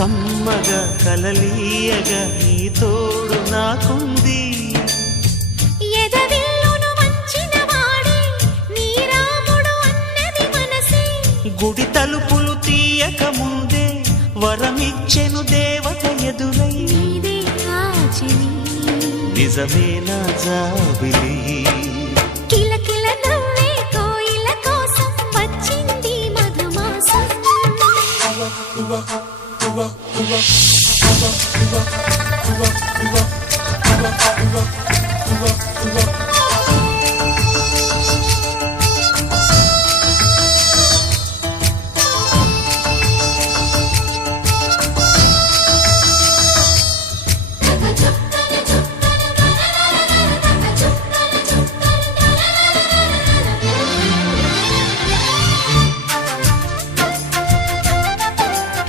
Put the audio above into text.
కమ్మగా కలలీయగా నీ తోడు నాకుంది. ఎదవిల్లును వంచిన వాడే నీ రాముడు అన్నది మనసే. గుడి తలుపులు తీయక ముందే వరమిచ్చెను దేవత ఎదురై. నీదే ఆచని నిజమేనా జాబిలి కిలకిల నవ్వే కోయిల కోసం వచ్చింది మధుమాసం. Uva, uva, uva, uva, uva, uva, uva, uva, uva.